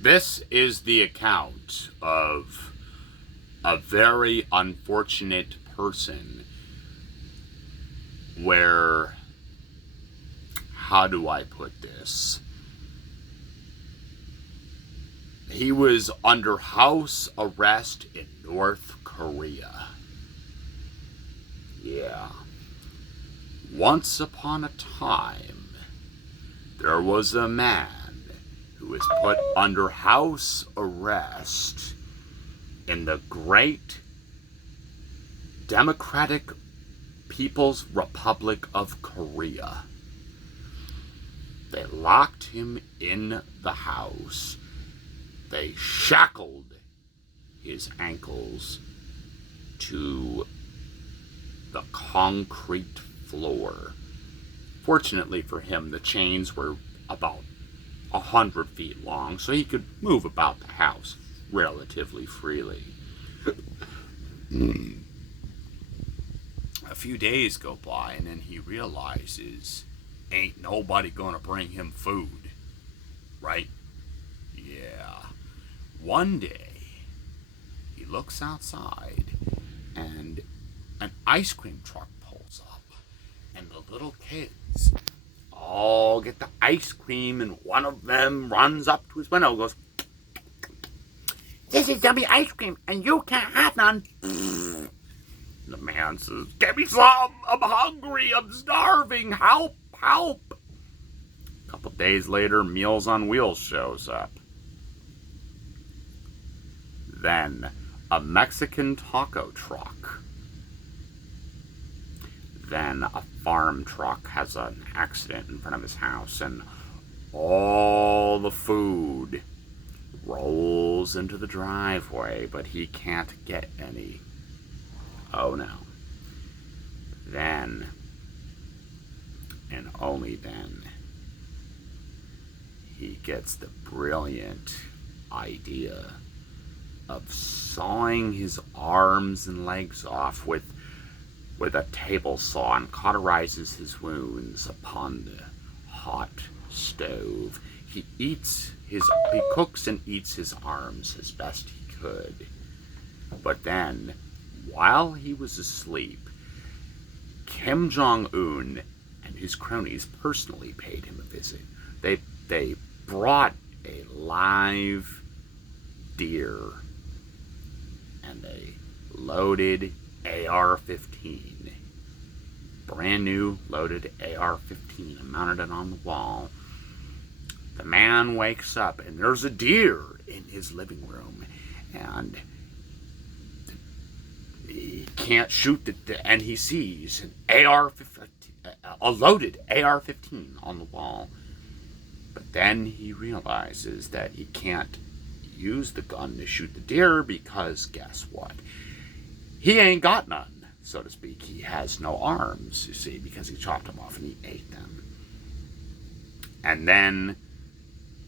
This is the account of a very unfortunate person where, how do I put this? He was under house arrest in North Korea. Yeah. Once upon a time, there was a man who was put under house arrest in the Great Democratic People's Republic of Korea. They locked him in the house. They shackled his ankles to the concrete floor. Fortunately for him, the chains were about 100 feet long, so he could move about the house relatively freely. A few days go by, and then he realizes ain't nobody gonna bring him food, right? Yeah. One day, he looks outside, and an ice cream truck pulls up, and the little kids all get the ice cream, and one of them runs up to his window and goes, "This is yummy ice cream, and you can't have none." The man says, "Give me some! I'm hungry! I'm starving! Help! Help!" A couple days later, Meals on Wheels shows up. Then, a Mexican taco truck. Then, a farm truck has an accident in front of his house, and all the food rolls into the driveway, but he can't get any. Oh no. Then, and only then, he gets the brilliant idea of sawing his arms and legs off with a table saw, and cauterizes his wounds upon the hot stove. He cooks and eats his arms as best he could. But then, while he was asleep, Kim Jong-un and his cronies personally paid him a visit. They brought a live deer and a loaded AR-15. Brand new loaded AR-15, and mounted it on the wall. The man wakes up, and there's a deer in his living room, and he can't shoot and he sees an a loaded AR-15 on the wall. But then he realizes that he can't use the gun to shoot the deer because guess what? He ain't got none, so to speak. He has no arms, you see, because he chopped them off and he ate them. And then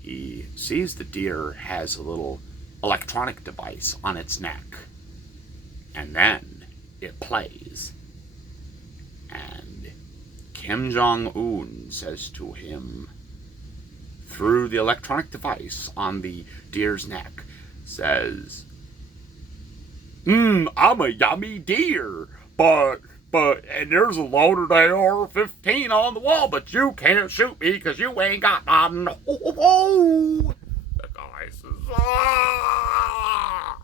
he sees the deer has a little electronic device on its neck. And then it plays. And Kim Jong-un says to him, through the electronic device on the deer's neck, says, I'm a yummy deer, but, and there's a loaded AR-15 on the wall, but you can't shoot me because you ain't got none. Oh. The guy says, ah.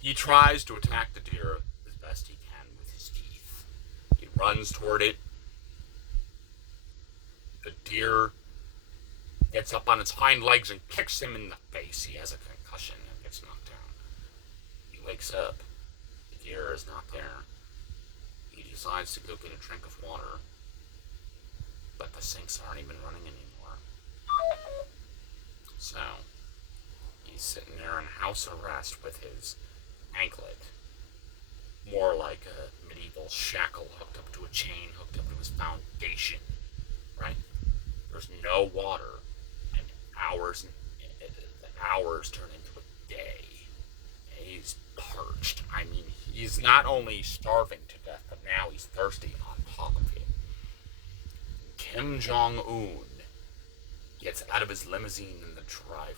He tries to attack the deer as best he can with his teeth. He runs toward it. The deer gets up on its hind legs and kicks him in the face. He has a concussion and gets knocked down. He wakes up. The deer is not there. He decides to go get a drink of water. But the sinks aren't even running anymore. So, he's sitting there in house arrest with his anklet. More like a medieval shackle hooked up to a chain, hooked up to his foundation. Right? There's no water, and the hours turn into a day. And he's parched. I mean, he's not only starving to death, but now he's thirsty on top of it. Kim Jong-un gets out of his limousine in the driveway,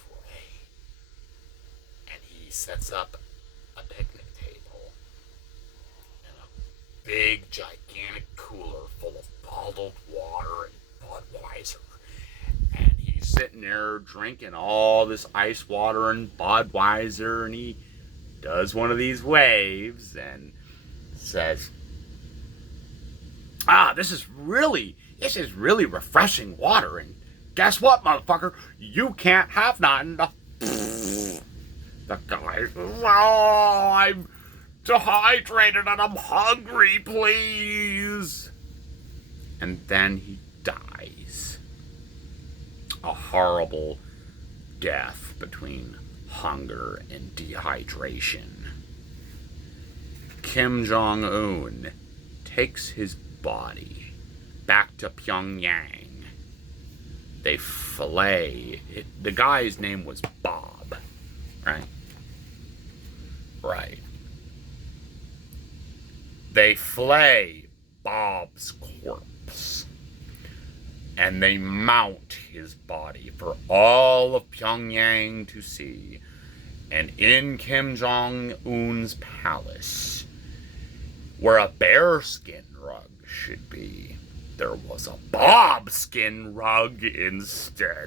and he sets up a picnic table and a big, gigantic cooler full of bottled water and Budweiser. And he's sitting there drinking all this ice water and Budweiser, and he does one of these waves and says, this is really refreshing water, and guess what, motherfucker? You can't have nothing. The guy says, oh, I'm dehydrated and I'm hungry, please. And then he dies. A horrible death between hunger and dehydration. Kim Jong-un takes his body back to Pyongyang. They fillet it. The guy's name was Bob, right? Right. They fillet Bob's corpse, and they mount his body for all of Pyongyang to see. And in Kim Jong-un's palace, where a bearskin rug should be, there was a bobskin rug instead.